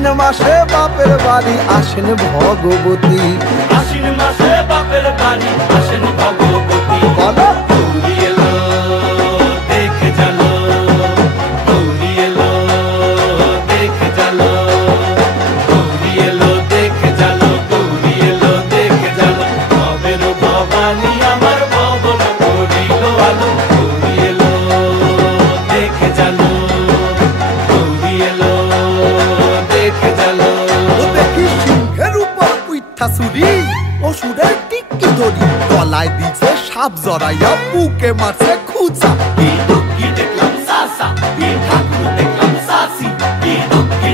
আশ্বিন মাসে বাপের বাড়ি আসেন ভগবতী, আশ্বিন মাসে বাপের বাড়ি আসেন ভগবতী। বলো গৌরী এলো দেখে জালো, গৌরী এলো দেখে জালো, গৌরী এলো দেখে জালো, গৌরী এলো দেখে জালো। ভবের ভবানী আমার ভবন করিল আলো, গৌরী এলো দেখে জালো, গৌরী এলো দেখে জালো। ও দেখি সিংহের উপর উইঠা চুরি, অসুরের টিকি ধরি গলায় দিছে সাপ জড়াইয়া বুকে মারছে খুঁচা। কি দুঃখী দেখলাম সাসা, কি ঠাকুর দেখলাম সাসি, কি দুঃখী